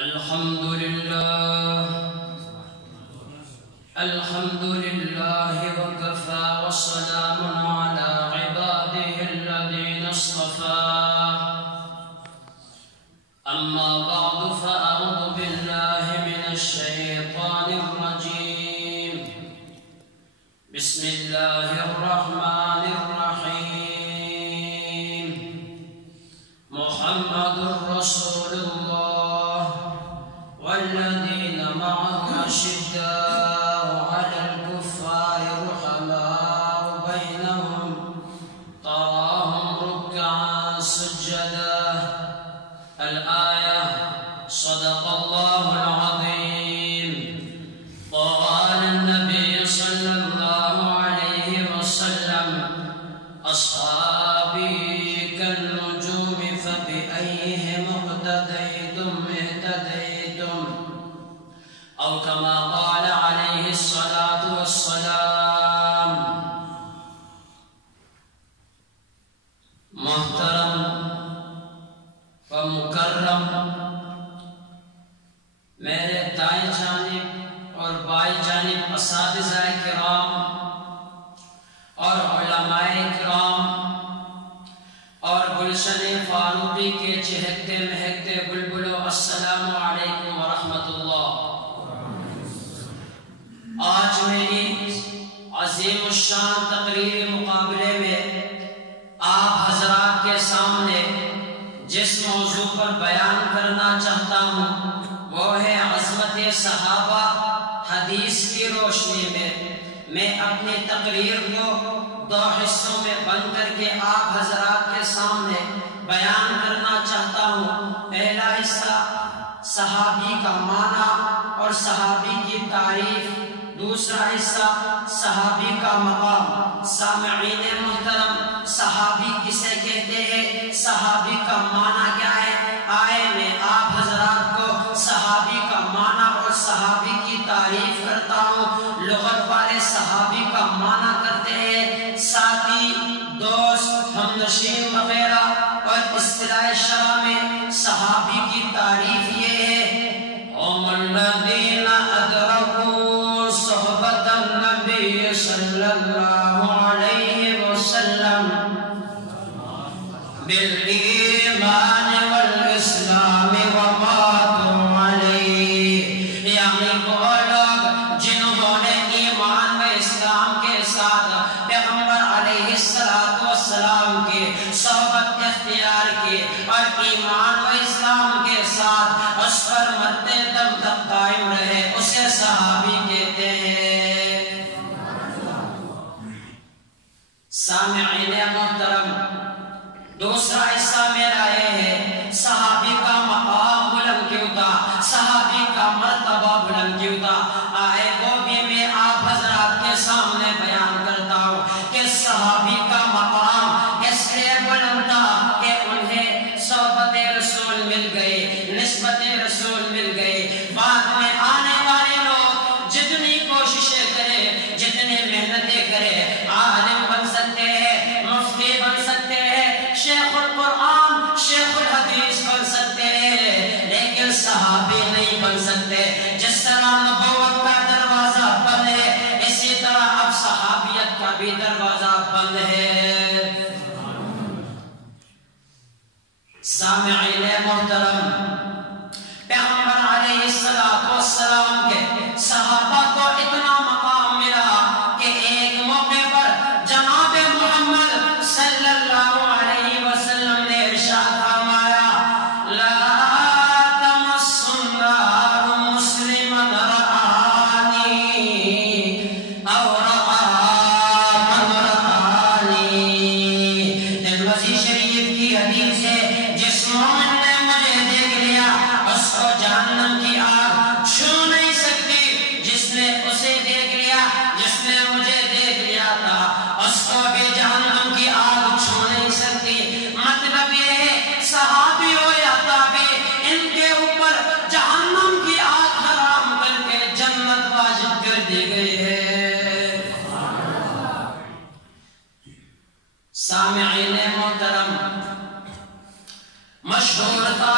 الحمد لله وكفى وسلام على عباده الذين اصطفى أما بعد فأعوذ بالله من الشيطان الرجيم بسم الله الرحمن الرحيم محمد رسول الله والذين معه أشداء على الكفار رحماء بينهم تراهم ركعا سجدا الآية صدق الله العظيم. قال النبي صلى الله عليه وسلم أصحابي كالنجوم فبأيهم اقتديتم اهتديتم أو كما قال عليه الصلاة والسلام. محترم و مکرم میرے دائیں جانب اور بائیں جانب اساتذہ کرام اور علماء کرام اور گلشن فاروقی کے چہکتے مہکتے بلبلو، السلام علیکم ورحمۃ اللہ. آج میری عظیم الشان تقریری مقابلے میں آپ حضرات کے سامنے جس موضوع پر بیان کرنا چاہتا ہوں وہ ہے عظمت صحابہ. حدیث کی روشنی میں اپنی تقریر کو دو حصوں میں بند کر کے آپ حضرات کے سامنے بیان کرنا چاہتا ہوں. پہلا حصہ صحابی کا معنی اور صحابی کی تعریف، دوسرا حصہ صحابی کا مقام. سامعین محترم، صحابی کسے کہتے ہیں، صحابی کا معنی کیا ہے؟ آئے میں آپ حضرات کو صحابی کا معنی اور صحابی کی تعریف کرتا ہوں. لغت والے صحابی کا معنی کرتے ہیں ساتھی، دوست، ہمنشین وغیرہ، اور اصطلاح شرع میں صحابی کی تعریف یہ ہے هم الذين أدركوا صحبة النبي صلى الله عليه وسلم بالإيمان والإسلام وماتوا عليه. یعنی وہ لوگ جنہوں نے ایمان و اسلام کے ساتھ پیغمبر علیہ السلام کی صحبت اختیار کی اور ایمان و اسلام کے ساتھ اس پر مرتے دم تک قائم رہے، اسے صحابی کہتے ہیں. سامعین محترم، دوسرا حصہ میرا یہ ہے صحابی کا مقام بلند کیوں تھا، صحابی کا مرتبہ بلند کیوں تھا. آئے وہ بھی میں آپ حضرات کے سامنے بیان کرتا ہوں کہ صحابی کا مقام اس لیے بلند تھا کہ انہیں صحبت رسول مل گئی، نسبت رسول مل گئی. بعد میں آنے والے لوگ جتنی کوششیں کریں، جتنی محنتیں کریں، عالم بن سکتے ہیں، مفتی بن سکتے ہیں، شیخ القرآن، شیخ الحدیث بن سکتے ہیں، لیکن صحابی نہیں بن سکتے. جس طرح نبوت کا دروازہ بند ہے، اسی طرح اب صحابیت کا بھی دروازہ بند ہے. سامعین محترم، پیغمبر علیہ السلام کے صحابہ کو اتنا مقام ملا کہ ایک موقع پر جناب محمد صلی اللہ علیہ وسلم نے ارشاد فرمایا لا تمس النار مسلما رآنی او رآ من رآنی. ترمذی شریف کی حدیث ہے جس مومن نے مجھے دیکھ لیا اس کو جہنم کی آگ چھو نہیں سکتی. جس نے اسے دیکھ لیا، جس نے مجھے دیکھ لیا تھا، اس کو بھی جہنم کی آگ چھو نہیں سکتی. مطلب یہ ہے صحابی ہو یا تابعی، ان کے اوپر جہنم کی آگ حرام کر کے جنت واجب کر دی گئی ہے. سامعین محترم، مشہور تھا